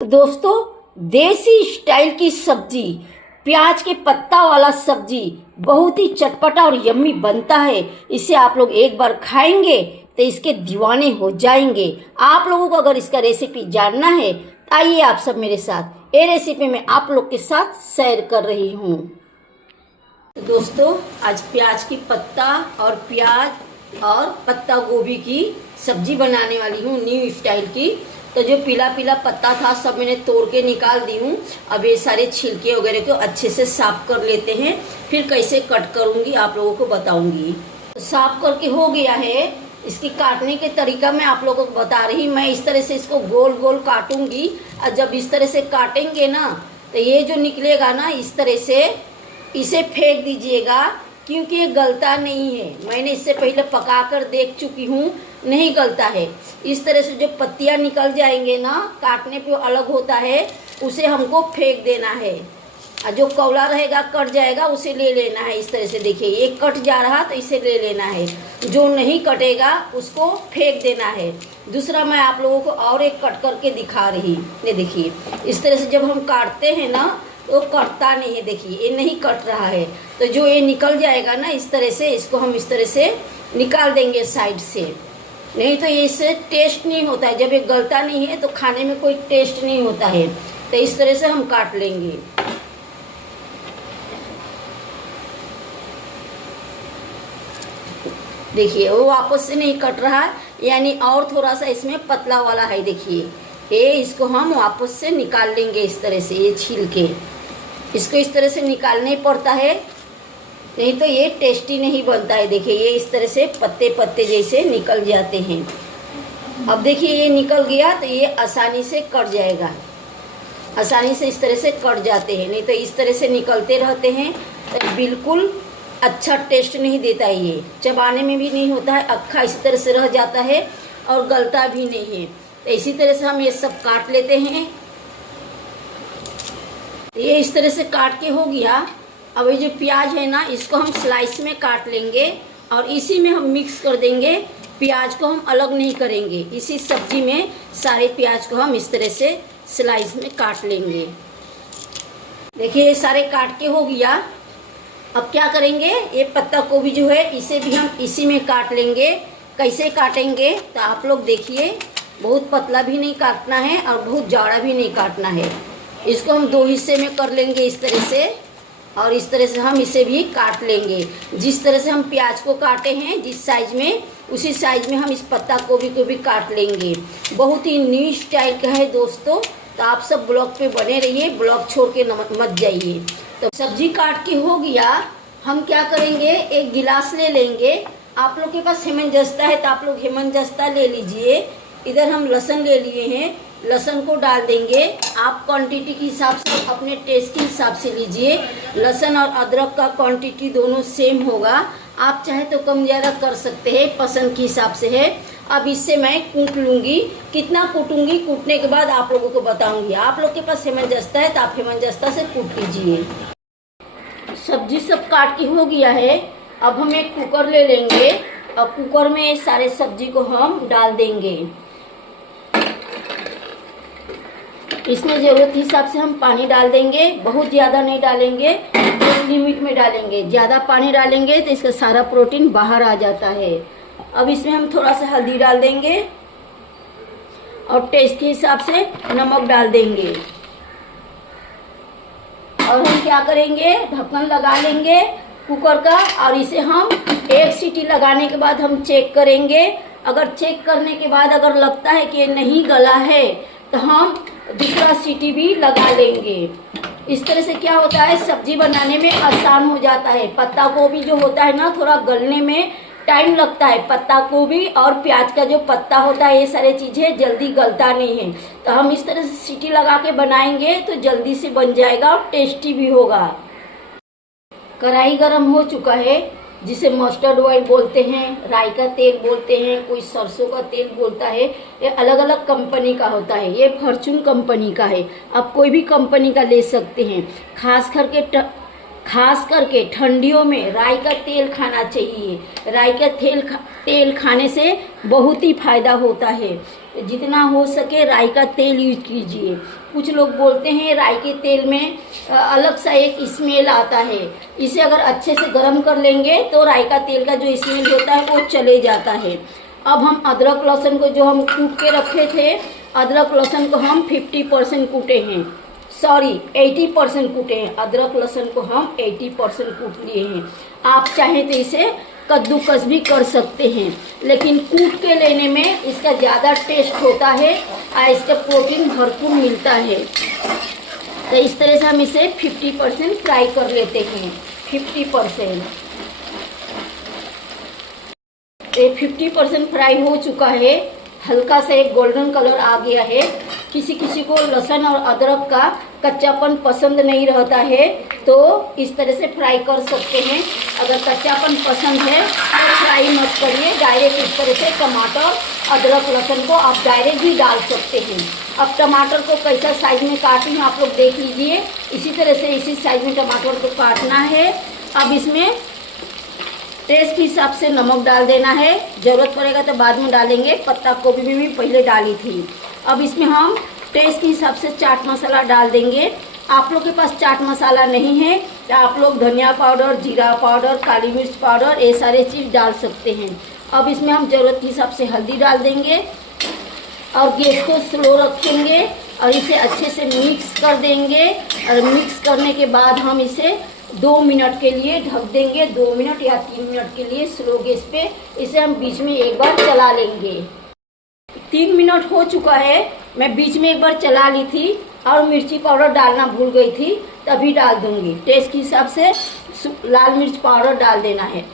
दोस्तों, देसी स्टाइल की सब्जी, प्याज के पत्ता वाला सब्जी बहुत ही चटपटा और यम्मी बनता है। इसे आप लोग एक बार खाएंगे तो इसके दीवाने हो जाएंगे। आप लोगों को अगर इसका रेसिपी जानना है तो आइए आप सब मेरे साथ। ये रेसिपी मैं आप लोग के साथ शेयर कर रही हूँ। दोस्तों, आज प्याज की पत्ता और प्याज और पत्ता गोभी की सब्जी बनाने वाली हूँ, न्यू स्टाइल की। तो जो पीला पीला पत्ता था सब मैंने तोड़ के निकाल दी हूँ। अब ये सारे छिलके वगैरह को अच्छे से साफ कर लेते हैं, फिर कैसे कट करूँगी आप लोगों को बताऊँगी। साफ करके हो गया है। इसकी काटने के तरीका मैं आप लोगों को बता रही। मैं इस तरह से इसको गोल गोल काटूंगी और जब इस तरह से काटेंगे ना तो ये जो निकलेगा ना इस तरह से, इसे फेंक दीजिएगा क्योंकि ये गलता नहीं है। मैंने इससे पहले पका कर देख चुकी हूँ, नहीं गलता है। इस तरह से जो पत्तियाँ निकल जाएंगे ना, काटने पे अलग होता है, उसे हमको फेंक देना है। और जो कौला रहेगा कट जाएगा उसे ले लेना है। इस तरह से देखिए, ये कट जा रहा तो इसे ले लेना है, जो नहीं कटेगा उसको फेंक देना है। दूसरा मैं आप लोगों को और एक कट करके दिखा रही। ये देखिए, इस तरह से जब हम काटते हैं ना तो कटता नहीं है। देखिए, ये नहीं कट रहा है, तो जो ये निकल जाएगा ना इस तरह से, इसको हम इस तरह से निकाल देंगे साइड से। नहीं तो ये इससे टेस्ट नहीं होता है। जब ये गलता नहीं है तो खाने में कोई टेस्ट नहीं होता है। तो इस तरह से हम काट लेंगे। देखिए, वो वापस से नहीं कट रहा, यानी और थोड़ा सा इसमें पतला वाला है। देखिए, ये इसको हम वापस से निकाल लेंगे इस तरह से। ये छील के इसको इस तरह से निकालना ही पड़ता है, नहीं तो ये टेस्टी नहीं बनता है। देखिए, ये इस तरह से पत्ते पत्ते जैसे निकल जाते हैं। अब देखिए, ये निकल गया तो ये आसानी से कट जाएगा। आसानी से इस तरह से कट जाते हैं, नहीं तो इस तरह से निकलते रहते हैं तो बिल्कुल अच्छा टेस्ट नहीं देता है। ये चबाने में भी नहीं होता है, अक्खा इसी तरह से रह जाता है और गलता भी नहीं है। तो इसी तरह से हम ये सब काट लेते हैं। ये इस तरह से काट के हो गया। अब ये जो प्याज है ना, इसको हम स्लाइस में काट लेंगे और इसी में हम मिक्स कर देंगे। प्याज को हम अलग नहीं करेंगे, इसी सब्जी में सारे प्याज को हम इस तरह से स्लाइस में काट लेंगे। देखिए, ये सारे काट के हो गया। अब क्या करेंगे, ये पत्ता गोभी जो है इसे भी हम इसी में काट लेंगे। कैसे काटेंगे तो आप लोग देखिए, बहुत पतला भी नहीं काटना है और बहुत जाड़ा भी नहीं काटना है। इसको हम दो हिस्से में कर लेंगे इस तरह से, और इस तरह से हम इसे भी काट लेंगे। जिस तरह से हम प्याज को काटे हैं जिस साइज में, उसी साइज में हम इस पत्ता गोभी को भी काट लेंगे। बहुत ही न्यू स्टाइल का है दोस्तों, तो आप सब ब्लॉग पे बने रहिए, ब्लॉग छोड़ के मत जाइए। तो सब्जी काट के हो गया। हम क्या करेंगे, एक गिलास ले लेंगे। आप लोग के पास हेमंजस्ता है तो आप लोग हेमंजस्ता ले लीजिए। इधर हम लहसुन ले लिए हैं, लहसुन को डाल देंगे। आप क्वांटिटी के हिसाब से अपने टेस्ट के हिसाब से लीजिए। लहसुन और अदरक का क्वांटिटी दोनों सेम होगा। आप चाहे तो कम ज़्यादा कर सकते हैं, पसंद के हिसाब से है। अब इससे मैं कूट लूँगी। कितना कूटूँगी, कूटने के बाद आप लोगों को बताऊँगी। आप लोग के पास हेमंजस्ता है तो आप हेमंजस्ता से कूट लीजिए। सब्जी सब काट के हो गया है। अब हम एक कुकर ले लेंगे और कुकर में सारे सब्जी को हम डाल देंगे। इसमें ज़रूरत के हिसाब से हम पानी डाल देंगे, बहुत ज़्यादा नहीं डालेंगे, एक लिमिट में डालेंगे। ज़्यादा पानी डालेंगे तो इसका सारा प्रोटीन बाहर आ जाता है। अब इसमें हम थोड़ा सा हल्दी डाल देंगे और टेस्ट के हिसाब से नमक डाल देंगे। और हम क्या करेंगे, ढक्कन लगा लेंगे कुकर का और इसे हम एक सीटी लगाने के बाद हम चेक करेंगे। अगर चेक करने के बाद अगर लगता है कि नहीं गला है तो हम दूसरा सीटी भी लगा लेंगे। इस तरह से क्या होता है, सब्जी बनाने में आसान हो जाता है। पत्ता गोभी जो होता है ना, थोड़ा गलने में टाइम लगता है। पत्ता गोभी और प्याज का जो पत्ता होता है, ये सारी चीजें जल्दी गलता नहीं है। तो हम इस तरह से सीटी लगा के बनाएंगे तो जल्दी से बन जाएगा और टेस्टी भी होगा। कढ़ाई गरम हो चुका है, जिसे मस्टर्ड ऑयल बोलते हैं, राई का तेल बोलते हैं, कोई सरसों का तेल बोलता है। ये अलग अलग कंपनी का होता है। ये फॉर्चून कंपनी का है, आप कोई भी कंपनी का ले सकते हैं। खास करके ठंडियों में राई का तेल खाना चाहिए। राई का तेल खाने से बहुत ही फायदा होता है। तो जितना हो सके राई का तेल यूज कीजिए। कुछ लोग बोलते हैं राई के तेल में अलग सा एक स्मेल आता है, इसे अगर अच्छे से गर्म कर लेंगे तो राई का तेल का जो स्मेल होता है वो चले जाता है। अब हम अदरक लहसुन को जो हम कूट के रखे थे, अदरक लहसुन को हम 50% कूटे हैं, सॉरी 80% कूटे हैं। अदरक लहसुन को हम 80% कूट लिए हैं। आप चाहें तो इसे कद्दूकस भी कर सकते हैं, लेकिन कूट के लेने में इसका ज़्यादा टेस्ट होता है और इसका प्रोटीन भरपूर मिलता है। तो इस तरह से हम इसे 50% फ्राई कर लेते हैं। 50% ये 50% फ्राई हो चुका है, हल्का सा एक गोल्डन कलर आ गया है। किसी किसी को लहसुन और अदरक का कच्चापन पसंद नहीं रहता है तो इस तरह से फ्राई कर सकते हैं। अगर कच्चापन पसंद है तो फ्राई मत करिए, डायरेक्ट इस तरह से टमाटर अदरक लहसुन को आप डायरेक्ट भी डाल सकते हैं। अब टमाटर को कैसा साइज में काटी हूँ आप लोग देख लीजिए। इसी तरह से इसी साइज में टमाटर को काटना है। अब इसमें टेस्ट के हिसाब से नमक डाल देना है, ज़रूरत पड़ेगा तो बाद में डालेंगे। पत्ता गोभी भी मैं पहले डाली थी। अब इसमें हम टेस्ट के हिसाब से चाट मसाला डाल देंगे। आप लोग के पास चाट मसाला नहीं है तो आप लोग धनिया पाउडर, जीरा पाउडर, काली मिर्च पाउडर ये सारे चीज़ डाल सकते हैं। अब इसमें हम ज़रूरत के हिसाब से हल्दी डाल देंगे और गैस को स्लो रखेंगे और इसे अच्छे से मिक्स कर देंगे। और मिक्स करने के बाद हम इसे 2 मिनट के लिए ढक देंगे। 2 मिनट या 3 मिनट के लिए स्लो गैस पे इसे हम बीच में एक बार चला लेंगे। 3 मिनट हो चुका है, मैं बीच में एक बार चला ली थी और मिर्ची पाउडर डालना भूल गई थी, तभी डाल दूंगी। टेस्ट के हिसाब से लाल मिर्च पाउडर डाल देना है।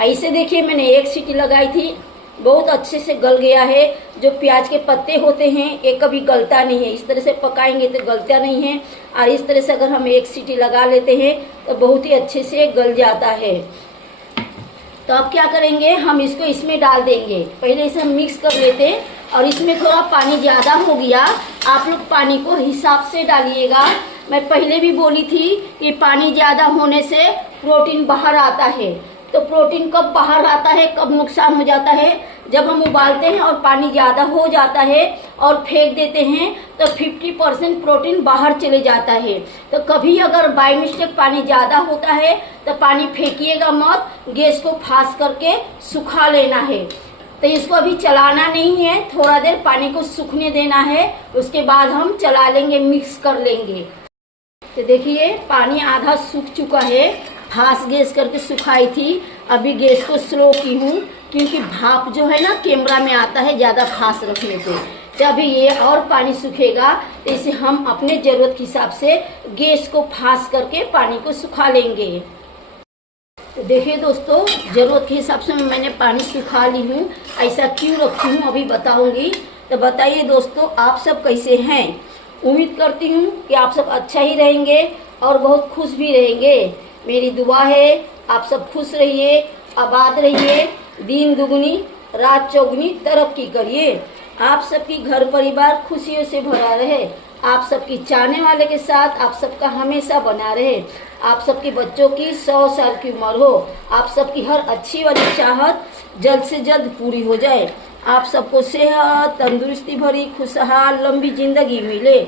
ऐसे देखिए मैंने एक सीटी लगाई थी, बहुत अच्छे से गल गया है। जो प्याज के पत्ते होते हैं ये कभी गलता नहीं है, इस तरह से पकाएंगे तो गलता नहीं है। और इस तरह से अगर हम एक सीटी लगा लेते हैं तो बहुत ही अच्छे से गल जाता है। तो अब क्या करेंगे, हम इसको इसमें डाल देंगे। पहले इसे हम मिक्स कर लेते हैं और इसमें थोड़ा पानी ज़्यादा हो गया, आप लोग पानी को हिसाब से डालिएगा। मैं पहले भी बोली थी कि पानी ज़्यादा होने से प्रोटीन बाहर आता है। तो प्रोटीन कब बाहर आता है, कब नुकसान हो जाता है, जब हम उबालते हैं और पानी ज़्यादा हो जाता है और फेंक देते हैं तो 50% प्रोटीन बाहर चले जाता है। तो कभी अगर बाय मिस्टेक पानी ज़्यादा होता है तो पानी फेंकिएगा मत, गैस को फास्ट करके सुखा लेना है। तो इसको अभी चलाना नहीं है, थोड़ा देर पानी को सूखने देना है, उसके बाद हम चला लेंगे, मिक्स कर लेंगे। तो देखिए पानी आधा सूख चुका है, फास्ट गैस करके सुखाई थी, अभी गैस को स्लो की हूँ क्योंकि भाप जो है ना कैमरा में आता है ज़्यादा फास्ट रखने पे। तो अभी ये और पानी सूखेगा तो इसे हम अपने ज़रूरत के हिसाब से गैस को फास्ट करके पानी को सुखा लेंगे। तो देखिए दोस्तों, ज़रूरत के हिसाब से मैंने पानी सुखा ली हूँ। ऐसा क्यों रखी हूँ अभी बताऊँगी। तो बताइए दोस्तों, आप सब कैसे हैं। उम्मीद करती हूँ कि आप सब अच्छा ही रहेंगे और बहुत खुश भी रहेंगे। मेरी दुआ है आप सब खुश रहिए, आबाद रहिए, दिन दुगनी रात चौगुनी तरक्की करिए। आप सबकी घर परिवार खुशियों से भरा रहे, आप सबकी चाहने वाले के साथ आप सबका हमेशा बना रहे, आप सबके बच्चों की 100 साल की उम्र हो, आप सबकी हर अच्छी वाली चाहत जल्द से जल्द पूरी हो जाए, आप सबको सेहत तंदुरुस्ती भरी खुशहाल लंबी जिंदगी मिले।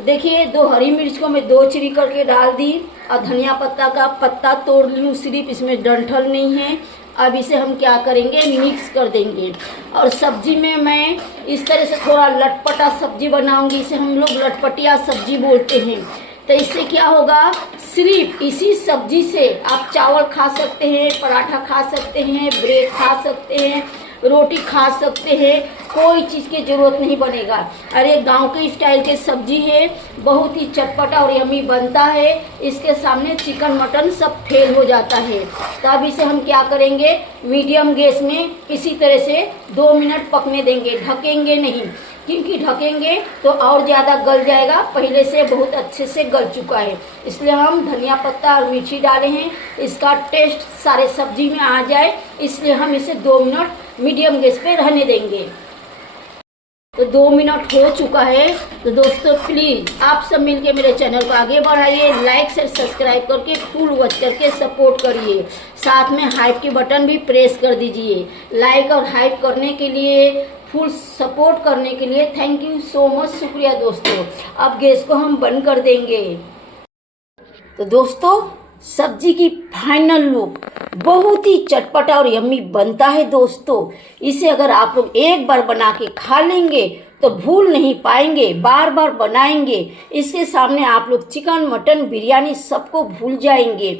देखिए 2 हरी मिर्च को मैं 2 चीरी करके डाल दी और धनिया पत्ता का पत्ता तोड़ लूँ, सिर्फ इसमें डंठल नहीं है। अब इसे हम क्या करेंगे, मिक्स कर देंगे। और सब्जी में मैं इस तरह से थोड़ा लटपटा सब्जी बनाऊंगी, इसे हम लोग लटपटिया सब्जी बोलते हैं। तो इससे क्या होगा, सिर्फ इसी सब्जी से आप चावल खा सकते हैं, पराठा खा सकते हैं, ब्रेड खा सकते हैं, रोटी खा सकते हैं, कोई चीज़ की ज़रूरत नहीं बनेगा। अरे गांव के स्टाइल के सब्जी है, बहुत ही चटपटा और यम्मी बनता है। इसके सामने चिकन मटन सब फेल हो जाता है। तो अब इसे हम क्या करेंगे, मीडियम गैस में इसी तरह से 2 मिनट पकने देंगे, ढकेंगे नहीं, क्योंकि ढकेंगे तो और ज़्यादा गल जाएगा, पहले से बहुत अच्छे से गल चुका है। इसलिए हम धनिया पत्ता और मिर्ची डाले हैं, इसका टेस्ट सारे सब्जी में आ जाए, इसलिए हम इसे 2 मिनट मीडियम गैस पे रहने देंगे। तो 2 मिनट हो चुका है। तो दोस्तों प्लीज़ आप सब मिलके मेरे चैनल को आगे बढ़ाइए, लाइक से सब्सक्राइब करके फुल वॉच करके सपोर्ट करिए, साथ में हाइप की बटन भी प्रेस कर दीजिए। लाइक और हाइप करने के लिए फुल सपोर्ट करने के लिए थैंक यू सो मच, शुक्रिया दोस्तों। अब गैस को हम बंद कर देंगे। तो दोस्तों सब्जी की फाइनल लुक बहुत ही चटपटा और यम्मी बनता है दोस्तों। इसे अगर आप लोग एक बार बना के खा लेंगे तो भूल नहीं पाएंगे, बार बार बनाएंगे। इसके सामने आप लोग चिकन, मटन, बिरयानी सबको भूल जाएंगे।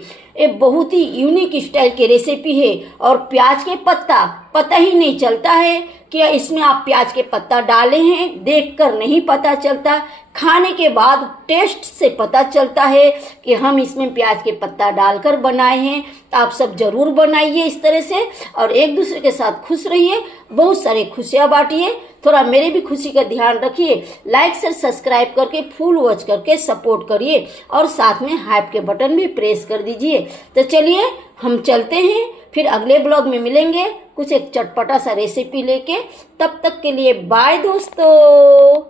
ये बहुत ही यूनिक स्टाइल की रेसिपी है और प्याज के पत्ता पता ही नहीं चलता है कि इसमें आप प्याज के पत्ता डाले हैं, देखकर नहीं पता चलता, खाने के बाद टेस्ट से पता चलता है कि हम इसमें प्याज के पत्ता डालकर बनाए हैं। तो आप सब जरूर बनाइए इस तरह से और एक दूसरे के साथ खुश रहिए, बहुत सारे खुशियां बांटिए, थोड़ा मेरे भी खुशी का ध्यान रखिए। लाइक से सब्सक्राइब करके फुल वॉच करके सपोर्ट करिए और साथ में हाइप के बटन भी प्रेस कर दीजिए। तो चलिए हम चलते हैं, फिर अगले ब्लॉग में मिलेंगे कुछ एक चटपटा सा रेसिपी लेके। तब तक के लिए बाय दोस्तों।